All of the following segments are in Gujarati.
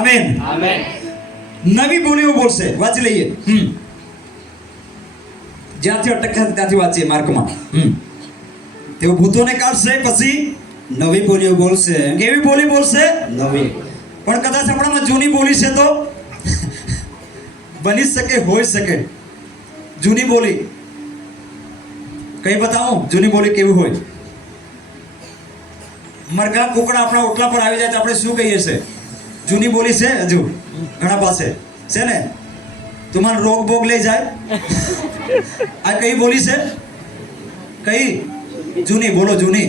Amen amen. નવી બોલીઓ બોલશે. વાંચી લઈએ. જ્યાંથી અટક ત્યાંથી વાંચીએ માર્કમાં. તેઓ ભૂતોને કાઢશે, પછી નવી બોલીઓ બોલશે. કેવી બોલી બોલશે? નવી. પણ કદાચ આપણામાં જૂની બોલી છે તો બની શકે, હોઈ શકે. જૂની બોલી કઈ બતાવો? જૂની બોલી કેવી હોય? મરઘા કુકડા આપણા ઓટલા પર આવી જાય તો આપણે શું કહીએ છે? જૂની બોલી છે. હજુ ઘણા પાસે છે ને. તમારો રોગ બોગ લઈ જાય. આ કઈ બોલી છે? કઈ? જૂની. બોલો જૂની.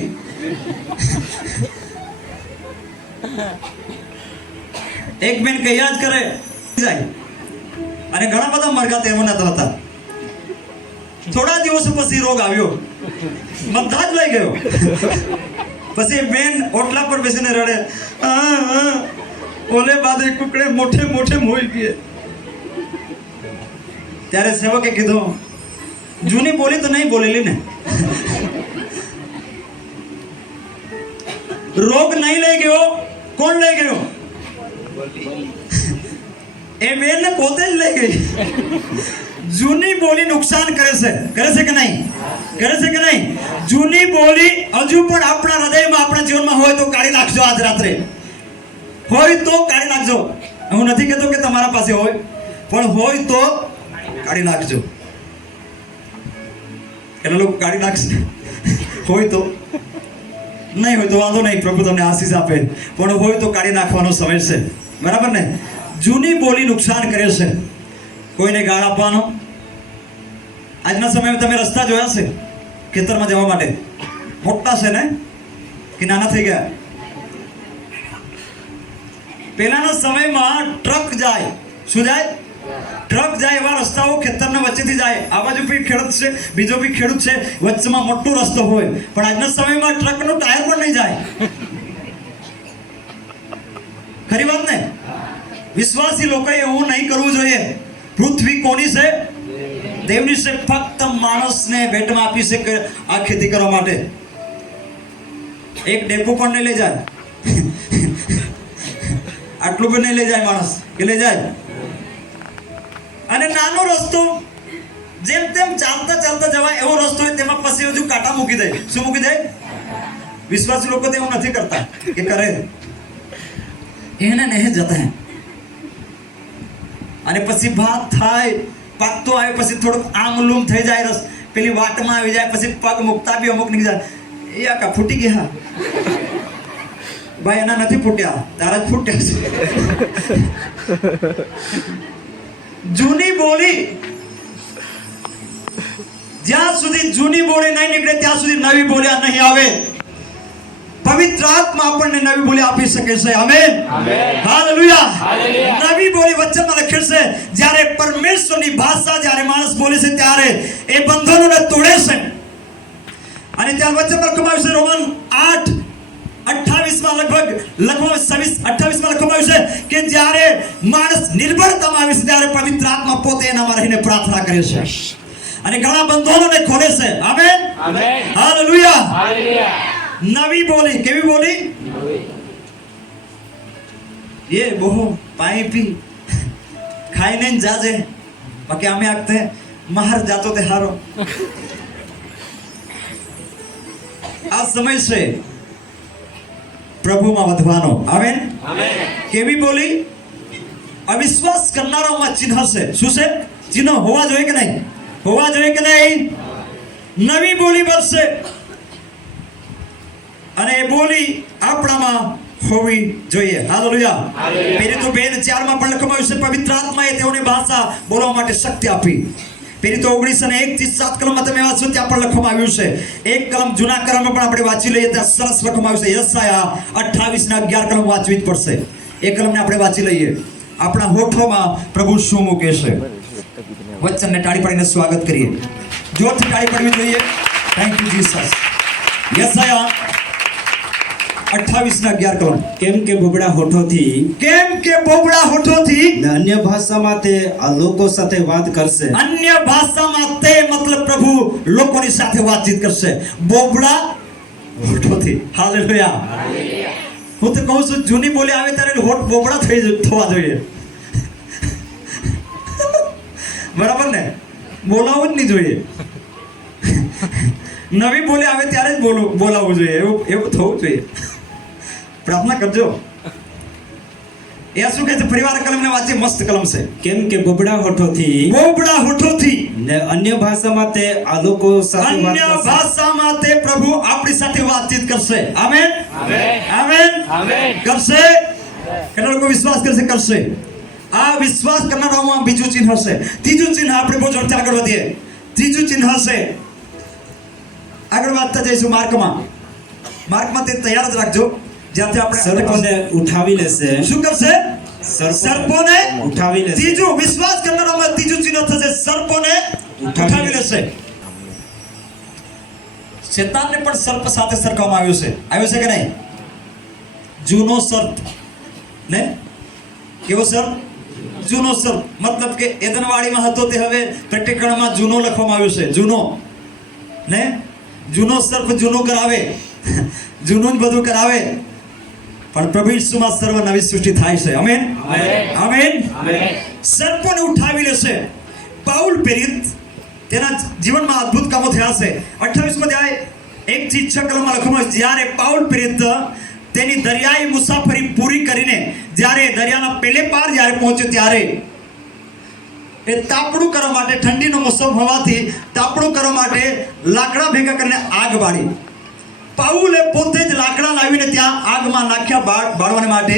એક બેન કયા જ કરે જાય. અને ઘણા બધા મરઘા તેમાં નતા હતા. થોડા દિવસો પછી રોગ આવ્યો, બધા જ લઈ ગયો. પછી બેન ઓટલા પર બેસીને રડે, ઓલે બાદે કુકડે મોઠે મોઠે મોઈ ગયે. ત્યારે સેવકે કીધું, જૂની બોલી તો નહીં બોલેલી ને. રોગ નહીં લઈ ગયો, કોણ લઈ ગયો? એ બેન ને પોતે જ લઈ ગઈ. જૂની બોલી નુકસાન કરે છે. કરે છે કે નહીં? કરે છે કે નહીં? જૂની બોલી હજુ પણ આપણા હૃદયમાં, આપણા જીવનમાં હોય તો કાઢી નાખજો. આજ રાત્રે હોય તો કાઢી નાખજો. હું નથી કહેતો કે તમારા પાસે હોય, પણ હોય તો કાઢી નાખજો. એટલા લોકો કાઢી નાખશે. હોય તો. નહીં હોય તો વાંધો નહીં, પ્રભુ તમને આશીષ આપે. પણ હોય તો કાઢી નાખવાનો સમય છે. બરાબર ને? જૂની બોલી નુકસાન કરે છે. કોઈને ગાળ આપવાનો. આજના સમયમાં તમે રસ્તા જોયા છે ખેતરમાં જવા માટે? મોટા છે ને કે નાના થઈ ગયા? પહેલાના સમયમાં ટ્રક જાય. શું જાય? ટ્રક જાય. એવા રસ્તાઓ ખેતરના વચ્ચેથી જાય. આ બાજુ બી ખેડૂત છે, બીજો બી ખેડૂત છે, વચ્ચેમાં મોટો રસ્તો હોય. પણ આજના સમયમાં ટ્રકનું ટાયર પણ નહીં જાય. ખરી વાત ને? વિશ્વાસી લોકોએ એવું નહીં કરવું જોઈએ. પૃથ્વી કોની છે? દેવની છે. ફક્ત માણસને ભેટમાં આપી છે કે આ ખેતી કરવા માટે. એક ડેપો પણ નહીં લઈ જાય. આટલું પણ નહીં લઈ જાય માણસ, કે લઈ જાય? અને નાનો રસ્તો જેમ તેમ ચાલતા ચાલતા જવાય એવો રસ્તો હોય, તેમાં પછી હજુ કાંટા મૂકી દે. શું મૂકી દે? વિશ્વાસી લોકો તો એવું નથી કરતા કે કરે એને નહીં જતા હે. અને પછી ભાત થાય, પાકતો આવે, પછી થોડુંક આમલૂમ થઈ જાય, રસ પેલી વાટમાં આવી જાય, પછી પગ મૂકતા બી અમુક નીકળી જાય. એ આકા ફૂટી ગયા. ભાઈ એના નથી ફૂટ્યા, તારા જ ફૂટ્યા છે. જૂની બોલી, જ્યાં સુધી જૂની બોલી નહીં નીકળે ત્યાં સુધી નવી બોલી નહીં આવે. પવિત્ર આત્મા આપણને નવી બોલી આપી શકે છે. Amen hallelujah. નવી બોલી વચનમાં લખેલ છે, જ્યારે પરમેશ્વરની ભાષા જ્યારે માણસ બોલે છે ત્યારે એ બંધનોને તોડે છે. અને ત્યાર વચનમાં લખવામાં આવ્યું છે રોમન 8:28 લગભગ 28 લખવામાં આવ્યું છે કે જ્યારે માણસ નિર્બળતામાં આવે છે ત્યારે પવિત્ર આત્મા પોતે એનામાં રહીને પ્રાર્થના કરે છે અને ઘણા બંધનોને ખોલે છે. Amen hallelujah. નવી બોલી. કેવી બોલી? ये बहु पाई पी खाई नहीं जाजे बाकी हमें आगते महर जातो ते हारो. આ સમય છે પ્રભુમાં વધવાનો. આમેન. કેવી બોલી? અવિશ્વાસ કરનારાઓમાં ચિહ્ન છે. શું છે? ચિહ્ન હોવા જોઈએ કે નહીં? હોવા જોઈએ કે નહીં? નવી બોલી બોલશે અને એ બોલી આપણામાં હોવી જોઈએ. હાલેલુયા. પેલી તો 2:4 પણ લખવામાં આવ્યું છે, પવિત્ર આત્માએ તેઓને ભાષા બોલવા માટે શક્તિ આપી. પેલી તો 19:1-7 કલમમાં તમે વાંચો ત્યાં પણ લખવામાં આવ્યું છે. એક કલમ જૂના કલમમાં પણ આપણે વાંચી લઈએ ત્યાં સરસ લખવામાં આવ્યું છે. યશાયા 28:11 કલમ વાંચવી જ પડશે. એ કલમને આપણે વાંચી લઈએ. આપણા હોઠોમાં પ્રભુ શું મૂકે છે. વચનને તાળી પાડીને સ્વાગત કરીએ. જોરથી તાળી પાડવી જોઈએ. Thank you Jesus. યશાયા 28:11 કલમ. કેમ કે બોબડા હોઠોથી અન્ય ભાષામાં તે આ લોકો સાથે વાત કરશે. અન્ય ભાષામાં તે મતલબ પ્રભુ લોકોની સાથે વાતચીત કરશે. બોબડા હોઠોથી. હાલેલુયા. હું તો કહું છું જૂની બોલી આવે ત્યારે હોઠ બોબડા થવા જોઈએ. બરાબર ને? બોલાવવું જ નહીં જોઈએ. નવી બોલી આવે ત્યારે જ બોલાવવું જોઈએ. એવું થવું જોઈએ. પ્રાર્થના કરજો. એ શું કહે છે? પરિવાર કલમ ને વાંચી મસ્ત કલમ છે. કેમ કે બોબડા હોઠોથી ને અન્ય ભાષામાં તે આ લોકો સાથે વાત અન્ય કરશે. ભાષામાં તે પ્રભુ આપણી સાથે વાતચીત કરશે. આમેન આમેન કરશે. કેટલા લોકો વિશ્વાસ કરશે? આ વિશ્વાસ કરનારાઓમાં બીજું ચિહ્ન હશે. ત્રીજું ચિહ્ન આપણે બહુ ઝડપથી આગળ વધીએ. ત્રીજું ચિહ્ન હશે. આગળ વધતા જઈશું માર્કમાં તે તૈયાર જ રાખજો. જ્યાંથી આપણે સર્પોને ઉઠાવી લેશે. શું કરશે? સર્પોને ઉઠાવી લેશે. ત્રીજું વિશ્વાસ કરનારાઓમાં ત્રીજું ચિહ્ન થશે. સર્પોને ઉઠાવી લેશે. શેતાનને પણ સર્પ સાથે સરખાવવામાં આવ્યું છે કે નહીં? જૂનો સર્પ ને કેવો સર્પ? જૂનો સર્પ. મતલબ કે એદનવાડીમાં હતો તે હવે પ્રેક્ટિકલમાં જૂનો લખવામાં આવ્યું છે. જૂનો ને જૂનો સર્પ જૂનું કરાવે, જૂનું જ બધું કરાવે. પણ પ્રભુ ઈસુમાં સર્વ નવી સૃષ્ટિ થાય છે. Amen amen. સર્પોને ઉઠાવી લેશે. પાઉલ પ્રેરિત તેના જીવનમાં અદ્ભુત કામો થયા છે. 28 અધ્યાય 1 થી 6 કલમમાં લખવામાં આવ્યું છે, જ્યારે પાઉલ પ્રેરિત તેની દરિયાઈ મુસાફરી પૂરી કરીને જ્યારે દરિયાના પેલે પાર જ્યારે પહોંચ્યો ત્યારે એ તાપણું કરવા માટે, ઠંડીનો મોસમ હોવાથી તાપણું કરવા માટે લાકડા ભેગા કરીને આગ બાળી. પાઉલે પોતે જ લાકડા લાવીને ત્યાં આગમાં નાખ્યા બાળવાને માટે.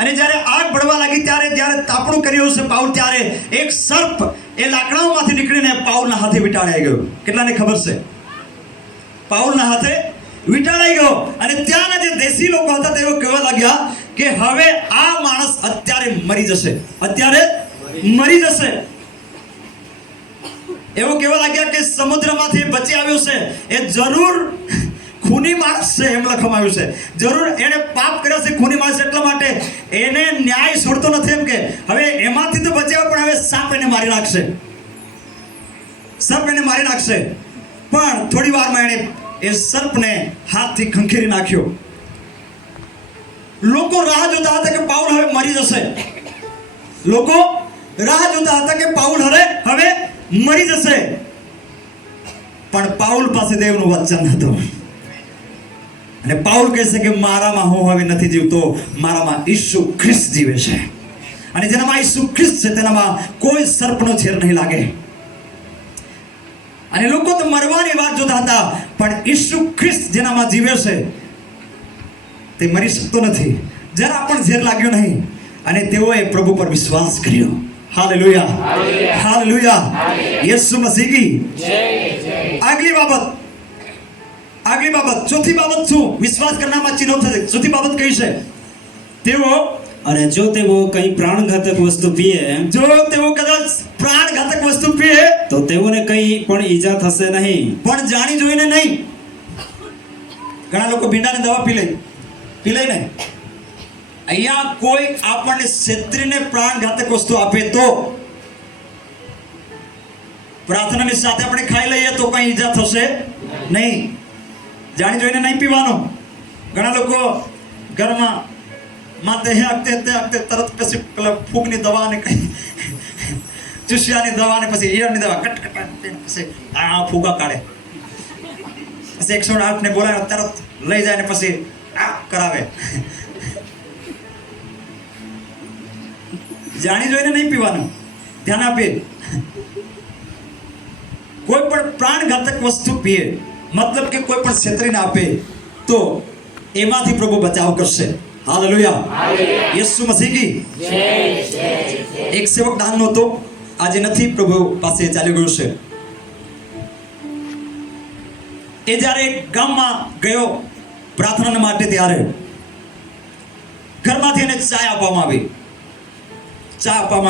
અને જ્યારે આગ બળવા લાગી ત્યારે તાપણું કર્યું છે પાઉલ, ત્યારે એક સર્પ એ લાકડાઓમાંથી નીકળીને પાઉલના હાથે વીંટાળાઈ ગયો. કેટલાને ખબર છે? પાઉલના હાથે વીંટાળાઈ ગયો. અને ત્યાંના જે દેશી લોકો હતા તેઓ કહેવા લાગ્યા કે હવે આ માણસ અત્યારે મરી જશે. એવું કહેવા લાગ્યા કે સમુદ્રમાંથી બચી આવ્યો છે એ જરૂર ખૂની માણસ છે, એમ લખવામાં આવ્યું છે. જરૂર એને પાપ કર્યો છે, ખૂની માણસ. એટલા માટે એને ન્યાય છોડતો નથી. એમ કે હવે એમાંથી તો બચ્યા, પણ હવે સાપ એને મારી નાખશે. પણ થોડી વારમાં એને એ સર્પને હાથથી ખંખેરી નાખ્યો. લોકો રાહ જોતા હતા કે પાઉલ હવે મરી જશે. પણ પાઉલ પાસે દેવનું વચન હતું. અને પાઉલ કહે છે કે મારામાં હું હવે નથી જીવતો, મારામાં ઈસુ ખ્રિસ્ત જીવે છે. અને જેનામાં ઈસુ ખ્રિસ્ત છે તેનામાં કોઈ સર્પનો ઝેર નહીં લાગે. અને લોકો તો મરવાની વાત જોતા હતા, પણ ઈસુ ખ્રિસ્ત જેનામાં જીવે છે તે મરી શકતો નથી, જરા પણ ઝેર લાગ્યો નહીં. અને તેઓએ પ્રભુ પર વિશ્વાસ કર્યો. Hallelujah, hallelujah. યેસુ મસીહ કી જય. આગલી બાબત, ચોથી બાબત શું? વિશ્વાસ કરનારમાં ચિહ્નો થશે. ચોથી બાબત કઈ છે? તેઓ અને જો તેઓ કંઈ પ્રાણઘાતક વસ્તુ પીએ, કદાચ પ્રાણઘાતક વસ્તુ પીએ તો તેઓને કંઈ પણ ઈજા થશે નહીં. પણ જાણી જોઈને નહીં. ઘણા લોકો ભીંડાની દવા પી લે ને. અહીંયા કોઈ આપણને ક્ષેત્રીને પ્રાણઘાતક વસ્તુ આપે તો પ્રાર્થનાની સાથે આપણે ખાઈ લઈએ તો કઈ ઈજા થશે નહીં. જાણી જોઈને નહીં પીવાનું. ઘણા લોકો ઘરમાં માથે હકતે તરત પછી ફૂગની દવા ને કઈ ચૂસિયાની દવા ને પછી ઈયળની દવા કટ પછી આ ફૂગા કાઢે. પછી 108 ને બોલાવે, તરત લઈ જાય ને પછી આ કરાવે. જાણી જોઈને નહીં પીવાનું. ધ્યાન આપે. કોઈ પણ પ્રાણઘાતક વસ્તુ પીએ, મતલબ કે કોઈ પણ ક્ષેત્રીને આપે તો એમાંથી પ્રભુ બચાવ કરશે. હાલેલુયા, યેસુ મસીહ કી જય. એક સેવક દાનનો હતો, આજે નથી, પ્રભુ પાસે ચાલી ગયું છે. એ જ્યારે એક ગામમાં ગયો પ્રાર્થના માટે, ત્યારે ઘરમાંથી એને ચા આપવામાં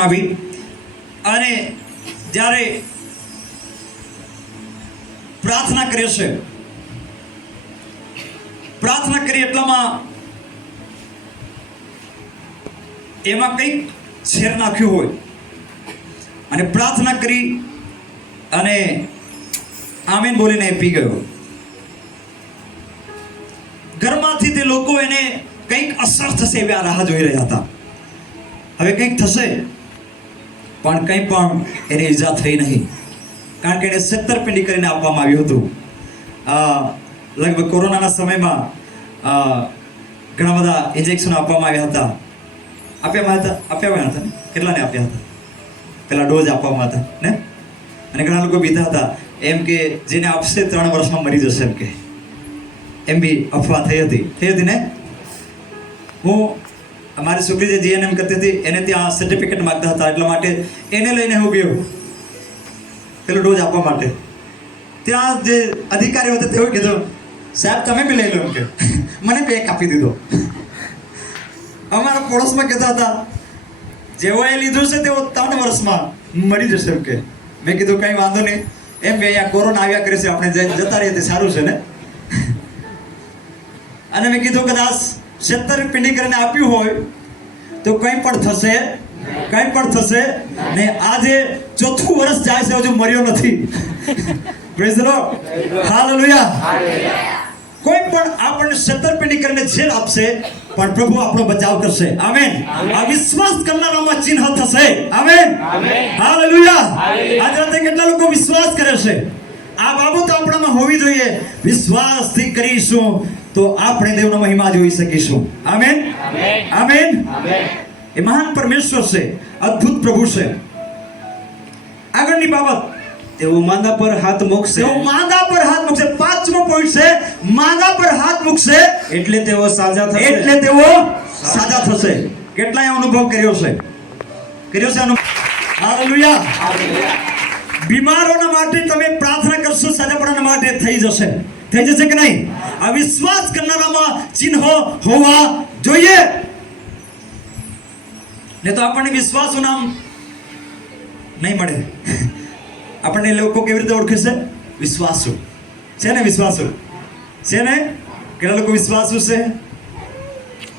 આવી. અને જ્યારે પ્રાર્થના કરે છે, પ્રાર્થના કરી એટલામાં એમાં કંઈક ઝેર નાખ્યું હોય. અને પ્રાર્થના કરી અને આમીન બોલીને પી ગયો. ઘરમાંથી તે લોકો એને કંઈક અસર થશે એવી આ રાહ જોઈ રહ્યા હતા. હવે કંઈક થશે, પણ કંઈ પણ એને ઈજા થઈ નહીં, કારણ કે એને છેતરપિંડી કરીને આપવામાં આવ્યું હતું. લગભગ કોરોનાના સમયમાં ઘણા બધા ઇન્જેક્શનો આપવામાં આવ્યા હતા. આપ્યા હતા ને? કેટલાને આપ્યા હતા? પેલા ડોઝ આપવામાં હતા ને, અને ઘણા લોકો બીતા હતા એમ કે જેને આપશે 3 વર્ષમાં મરી જશે એમ કે, એમ બી અફવા થઈ હતી ને. હું મારી છોકરી જે જીએનએમ કરતી હતી એને ત્યાં સર્ટિફિકેટ માંગતા હતા, એટલા માટે એને લઈને હું ગયો પેલો ડોઝ આપવા માટે. ત્યાં જે અધિકારીઓ હતા તેઓ કીધું, સાહેબ તમે બી લઈ લો એમ કે. મને બી એક આપી દીધો. અમારા પડોશમાં કહેતા હતા જેવો એ લીધું છે તેઓ 3 વર્ષમાં મરી જશે એમ કે. મેં કીધું કંઈ વાંધો નહીં, એમ બે અહીંયા કોરોના આવ્યા કરે છે, આપણે જતા રહીએ તે સારું છે ને. અને મેં કીધું કદાચ છેતરપિંડી કરીને આપ્યું હોય તો કંઈ પણ થશે ને. આજે 4થું વર્ષ જાય છે, હજુ મર્યો નથી. Praise the lord, hallelujah. કોઈ પણ આપણને છેતરપિંડી કરીને જેલ આપશે, પણ પ્રભુ આપણો બચાવ કરશે. આમેન. આ વિશ્વાસ કરનારામાં ચિહ્ન થશે. Amen, hallelujah. આજ રાતે કેટલા લોકો વિશ્વાસ કરે છે? આ બાબતો આપણામાં હોવી જોઈએ. વિશ્વાસથી કરીશું તો આપણે દેવનો મહિમા જોઈ શકીશું. Amen, amen. એ મહાન પરમેશ્વર છે, અદ્ભુત પ્રભુ છે. આગળની બાબત, તેઓ માંદા પર હાથ મૂકશે. પાંચમો પોઈન્ટ છે, માંદા પર હાથ મૂકશે એટલે તેઓ સાજા થશે. કેટલાય અનુભવ કર્યો છે અનુભવ. હાલેલુયા. બીમારોના માટે તમે પ્રાર્થના કરશો, સાજા પડવાના માટે થઈ જશે કે નહીં? આ વિશ્વાસ કરનારામાં ચિહ્નો હોવા જોઈએ. ને તો આપણને વિશ્વાસનું નામ નહીં મળે. આપણને લોકો કેવી રીતે ઓળખે છે? વિશ્વાસુ છે ને, વિશ્વાસુ છે ને. કેટલા લોકો વિશ્વાસુ છે?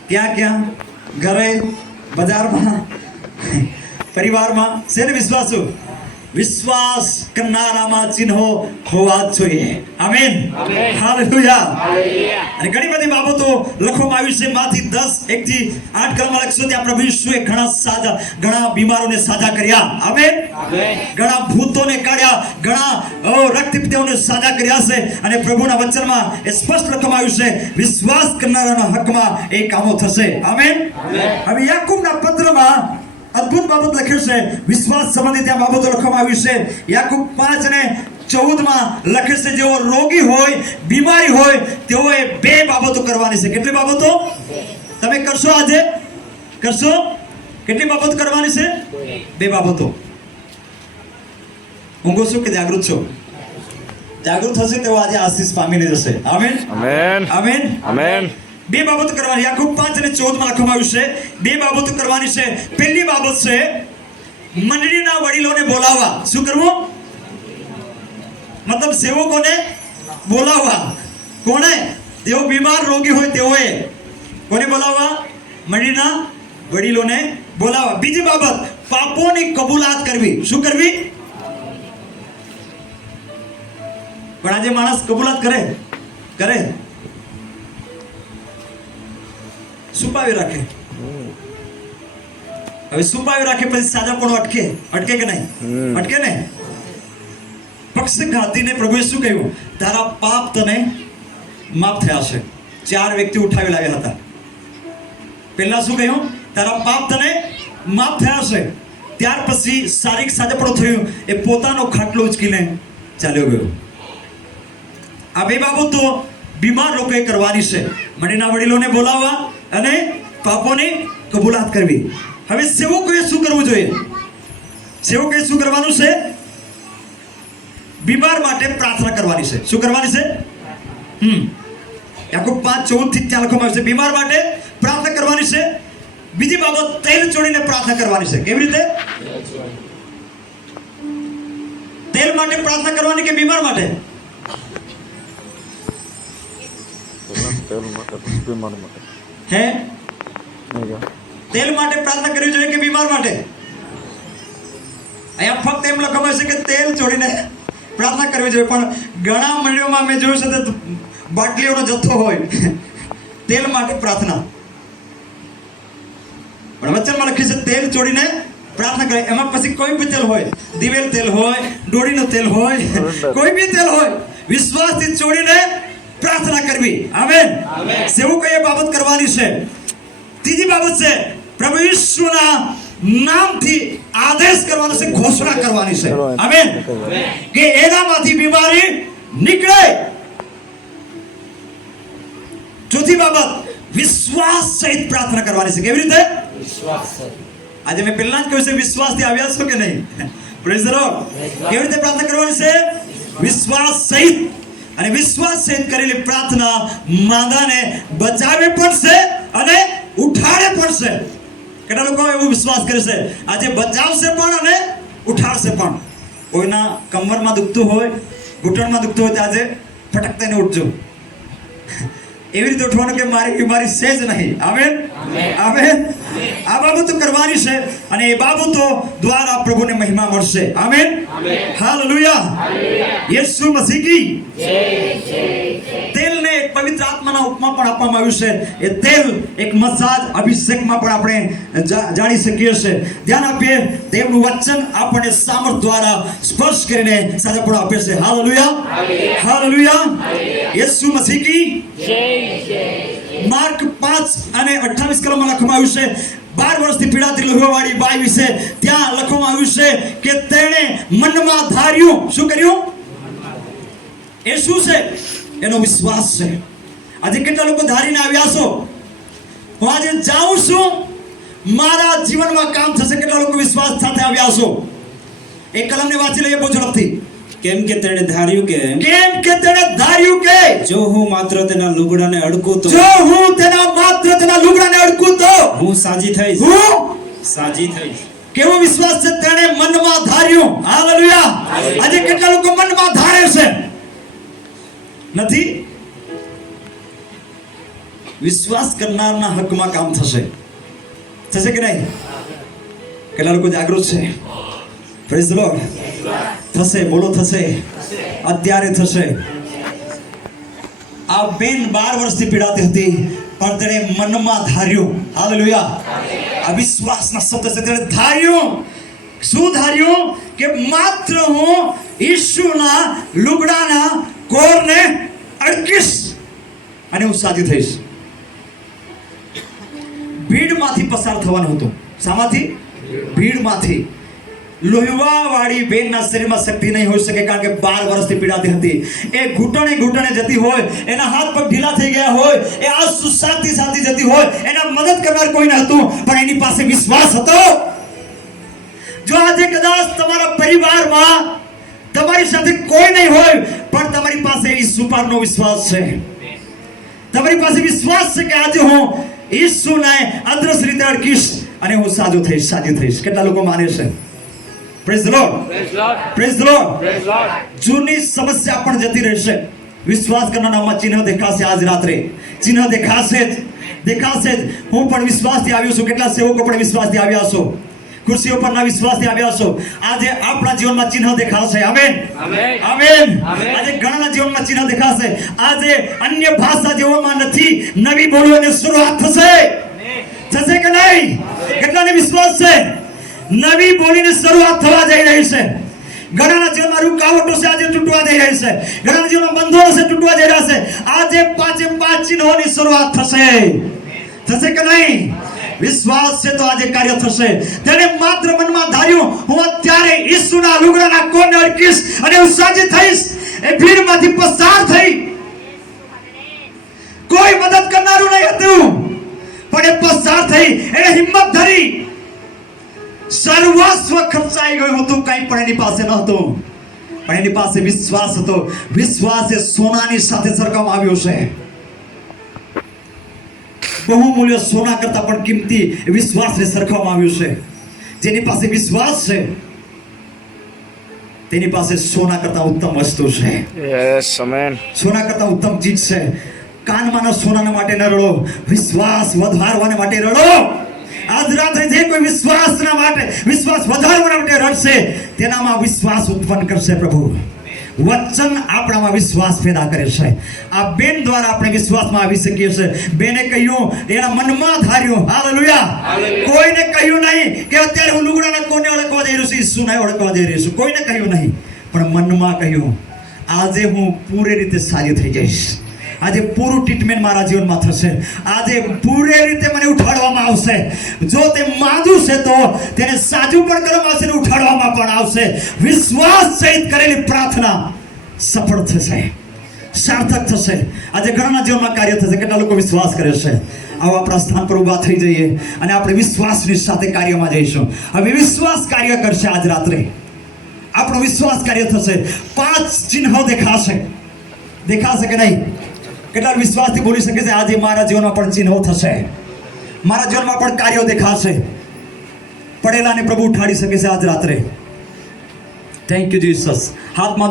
ક્યાં ઘરે, બજારમાં, પરિવારમાં છે ને વિશ્વાસુ. વિશ્વાસ કરનારામાં ચિહ્નો હોવા જોઈએ. Amen, hallelujah. અને ઘણી બધી બાબતો લખવામાં આવી છે. માંથી 10:1-8 કલમમાં લખશો ત્યાં પ્રભુ ઈસુએ ઘણા બીમારોને સાજા કર્યા. આમેન. ઘણા ભૂતોને કાઢ્યા, ઘણા રક્તપિત્તોને સાજા કર્યા છે. અને પ્રભુના વચનમાં એ સ્પષ્ટ લખવામાં આવ્યું છે, વિશ્વાસ કરનારાના હકમાં એ કામો થશે. આમેન. હવે યાકૂબના પત્રમાં અદ્ભુત બાબત લખ્યું છે. વિશ્વાસ સંબંધી ત્યાં બાબતો લખવામાં આવી છે. યાકૂબ 5:14 લખે છે, જેઓ રોગી હોય, બીમારી હોય, તેઓએ 2 બાબતો કરવાની છે. કેટલી બાબતો તમે કરશો? આજે કરશો? કેટલી બાબતો કરવાની છે? 2 બાબતો. ઊંઘો છો કે જાગૃત છો? જાગૃત થશે તેઓ આજે આશીષ પામીને જશે. Amen, amen, amen. 2 બાબતો કરવાની. યાકૂબ 5:14 લખવામાં આવ્યું છે, 2 બાબતો કરવાની છે. પહેલી બાબત છે મંડળીના વડીલોને બોલાવવા. શું કરવું? મતલબ સેવકોને બોલાવવા. કોને? જેઓ બીમાર રોગી હોય તેઓએ. કોને બોલાવવા? મંડળીના વડીલોને બોલાવવા. બીજી બાબત, પાપોની કબૂલાત કરવી. શું કરવી? પણ આજે માણસ કબૂલાત કરે છુપાવી રાખે. હવે છુપાવી રાખે પછી સાજાપણું અટકે કે નહીં? અટકે ને. પક્ષઘાતીને પ્રભુએ શું કહ્યું? તારા પાપ તને માફ થયા છે. 4 વ્યક્તિ ઉઠાવી લાવ્યા હતા. પહેલા શું કહ્યું? તારા પાપ તને માફ થયા છે. ત્યાર પછી શારીરિક સાજાપણું થયું, એ પોતાનો ખાટલો ઉચકીને ચાલ્યો ગયો. આ 2 બાબતો બીમાર લોકોએ કરવાની છે. મંડળીના વડીલોને બોલાવવા અને પાપોની કબૂલાત કરવી. હવે સેવકોએ શું કરવું જોઈએ? સેવકોએ શું કરવાનું છે? બીમાર માટે પ્રાર્થના કરવાની છે. શું કરવાની છે? યાકૂબ 5:14 ત્યાં લખવામાં આવ્યું છે, બીમાર માટે પ્રાર્થના કરવાની છે. બીજી બાબત, તેલ ચોડીને પ્રાર્થના કરવાની છે. કેવી રીતે? તેલ માટે પ્રાર્થના કરવાની કે બીમાર માટે? હે? તેલ માટે પ્રાર્થના કરવી જોઈએ કે બીમાર માટે? અહીંયા ફક્ત એમ લખવામાં છે કે તેલ ચોડીને પ્રાર્થના કરવી જોઈએ, પણ ઘણા મંડળીઓમાં મેં જોયું છે કે બાટલીઓનો જથ્થો હોય તેલ માટે પ્રાર્થના. પણ વચનમાં લખ્યું છે તેલ ચોડીને પ્રાર્થના કરે. એમાં પછી કોઈ બી તેલ હોય, દિવેલ તેલ હોય, ડોડીનું તેલ હોય, કોઈ બી તેલ હોય, વિશ્વાસથી ચોડીને પ્રાર્થના કરવી. આમેન. સેવકોએ એ બાબત કરવાની છે. ત્રીજી બાબત છે પ્રભુ ઈસુના નામથી આદેશ કરવાનો છે, ઘોષણા કરવાની છે. આમેન. કે એનામાંથી બીમારી નીકળે. ચોથી બાબત વિશ્વાસ સહિત પ્રાર્થના કરવાની છે. કેવી રીતે? આજે મેં પહેલા જ કહ્યું છે, વિશ્વાસથી આવ્યા છો કે નહીં? Praise the lord. કેવી રીતે પ્રાર્થના કરવાની છે? વિશ્વાસ સહિત. અને વિશ્વાસ સહિત કરેલી પ્રાર્થના માંદાને બચાવે પણ છે અને ઉઠાડે પણ છે. કેટલા લોકો એવો વિશ્વાસ કરે છે આજે બચાવશે પણ અને ઉઠાડશે પણ. કોઈના કમરમાં દુખતું હોય, ઘૂંટણમાં દુખતું હોય તો આજે ફટક થઈને ઉઠજો. એવી રીતે ઉઠવાનું કે મારી બીમારી છે જ નહીં. આમેન. આમેન. આ બાબતો કરવાની છે અને એ બાબતો દ્વારા પ્રભુને મહિમા મળશે. આમેન. હાલેલુયા. યેસુ મસીહ કી તેલને એક પવિત્ર આત્માના ઉપમા પણ આપવામાં આવ્યું છે. એ તેલ એક મસાજ અભિષેકમાં પણ આપણે જાણી શકીએ છીએ. ધ્યાન આપીએ, દેવનું વચન આપણને સામર્થ્ય દ્વારા સ્પર્શ કરીને સાજાપણું આપે છે. હાલેલુયા. હાલેલુયા. યેસુ મસીહ કી માર્ક 5 અને 28 કલમમાં લખવામાં આવ્યું છે 12 વર્ષથી પીડાતી લહુવાળી બાઈ વિશે. ત્યાં લખવામાં આવ્યું છે કે તેણે મનમાં ધાર્યું. શું કર્યું? એ શું છે? એનો વિશ્વાસ છે. આજે કેટલા લોકો ધારીને આવ્યા છો, હું આજે જાઉં છું, મારા જીવનમાં કામ થશે. કેટલા લોકો વિશ્વાસ સાથે આવ્યા છો? એક કલમને વાંચી લઈએ બહુ ઝડપથી. કેમ કે તેણે ધાર્યું કે જો હું માત્ર તેના લુગડાને અડકું તો હું સાજી થઈશ. કેવો વિશ્વાસ છે? તેણે મનમાં ધાર્યું. હાલેલુયા. આજે કેટલા લોકો મનમાં ધારે છે? નથી. વિશ્વાસ કરનારના હકમાં કામ થશે. થશે કે નહીં? કેટલા લોકો જાગૃત છે? Praise the lord. થશે. બોલો થશે. અત્યારે થશે. આ બેન 12 વર્ષથી પીડાતી હતી પણ તેણે મનમાં ધાર્યું. હાલેલુયા. આ વિશ્વાસના શબ્દ છે. તેણે ધાર્યું. શું ધાર્યું? કે માત્ર હું ઈસુના લુગડાના કોરને અડકીશ અને હું સાજી થઈશ. ભીડમાંથી પસાર થવાનું હતું. શામાંથી? ભીડમાંથી. લોહીવાળી બેનના શરીરમાં શક્તિ નહીં હોઈ શકે, કારણ કે 12 વર્ષથી પીડાતી હતી. એ ઘૂંટણે જતી હોય, એના હાથ પગ ઢીલા થઈ ગયા હોય, એ આંસુ સાથી જતી હોય, એના મદદ કરનાર કોઈ ન હતું, પણ એની પાસે વિશ્વાસ હતો. જો આજે કદાચ તમારા પરિવારમાં તમારી સાથે કોઈ નહીં હોય, પણ તમારી પાસે ઈસુ પરનો વિશ્વાસ છે. તમારી પાસે વિશ્વાસ છે કે આજે હું ઈસુને અદ્રશ્ય રીતે અડકીશ અને હું સાજી થઈશ. કેટલા લોકો માને છે? Praise the lord. Praise the lord. જૂની સમસ્યા પણ જતી રહેશે. વિશ્વાસ કરનારામાં ચિહ્ન દેખાશે. આજ રાત્રે ચિહ્ન દેખાશે જ. હું પણ વિશ્વાસથી આવ્યો છું. કેટલા સેવકો પણ વિશ્વાસથી આવ્યા છો? ખુરશીઓ પરના વિશ્વાસથી આવ્યા છો. આજે આપણા જીવનમાં ચિહ્ન દેખાશે. આમેન. આમેન. આજે ઘણાના જીવનમાં ચિહ્ન દેખાશે. આજે અન્ય ભાષા જેઓમાં નથી, નવી બોલીઓની શરૂઆત થશે. થશે કે નહીં? કેટલાને વિશ્વાસ છે? નવી બોલીની શરૂઆત થવા જઈ રહી છે. ઘણાના જીવનમાં રૂકાવટો છે, આજે તૂટવા જઈ રહી છે. ઘણાના જીવનમાં બંધનો છે, તૂટવા જઈ રહ્યા છે. આજે 5 ચિહ્નોની શરૂઆત થશે. થશે કે નહીં? વિશ્વાસ છે તો આજે કાર્ય થશે. તેણે માત્ર મનમાં ધાર્યું, હું અત્યારે ઈસુના લુગડાના કોરને અડકીશ અને હું સાજી થઈશ. એ ભીડમાંથી પસાર થઈ. કોઈ મદદ કરનારું નહીં હતું, પણ એ પસાર થઈ. એને હિંમત ધરી. સર્વસ્વ ખર્ચાઈ ગયું હતું, કંઈ પણ એની પાસે ન હતું, પણ એની પાસે વિશ્વાસ હતો. વિશ્વાસ એ સોનાની સાથે સરખાવવામાં આવ્યો છે. બહુમૂલ્ય સોના કરતા પણ કિંમતી વિશ્વાસને સરખાવવામાં આવ્યું છે. જેની પાસે વિશ્વાસ છે તેની પાસે સોના કરતા ઉત્તમ વસ્તુ છે. Yes amen. સોના કરતા ઉત્તમ ચીજ છે. કાનમાંના સોનાના માટે ન રડો, વિશ્વાસ વધારવાને માટે રડો. આજ રાત્રે જે કોઈ વિશ્વાસ વધારવાના માટે રડશે, તેનામાં વિશ્વાસ ઉત્પન્ન કરશે પ્રભુ. વચન આપણામાં વિશ્વાસ પેદા કરે છે. આ બેન દ્વારા આપણે વિશ્વાસમાં આવી શકીએ છીએ. બેને કહ્યું, એના મનમાં ધાર્યું, હાલેલુયા. કોઈને કહ્યું નહીં કે અત્યારે હું લુગડાના કોને ઓળખવા જઈ રહ્યો છું, ઈસુને ઓળખવા જઈ રહ્યો છું. કોઈને કહ્યું નહીં, પણ મનમાં કહ્યું, આજે હું પૂરી રીતે સારી થઈ જઈશ. આજે પૂરું ટ્રીટમેન્ટ મારા જીવનમાં થશે. આજે પૂરી રીતે મને ઉઠાડવામાં આવશે. જો તે માંદું છે તો તેને સાજું પણ કરવામાં આવશે ને ઉઠાડવામાં પણ આવશે. વિશ્વાસ સહિત કરેલી પ્રાર્થના સફળ થશે, સાર્થક થશે. આજે ઘણાના જીવનમાં કાર્ય થશે. કેટલા લોકો વિશ્વાસ કરે છે? આવો આપણા સ્થાન પર ઊભા થઈ જઈએ અને આપણે વિશ્વાસની સાથે કાર્યમાં જઈશું. હવે વિશ્વાસ કાર્ય કરશે. આજ રાત્રે આપણો વિશ્વાસ કાર્ય થશે. 5 ચિહ્નો દેખાશે કે નહીં? કેટલા વિશ્વાસથી બોલી શકે છે, આજે મારા જીવનમાં પણ ચિહ્નો થશે, મારા જીવનમાં પણ કાર્યો દેખાશે. પડેલાને પ્રભુ ઉઠાડી શકે છે આજ રાત્રે. Thank you Jesus. હાથમાં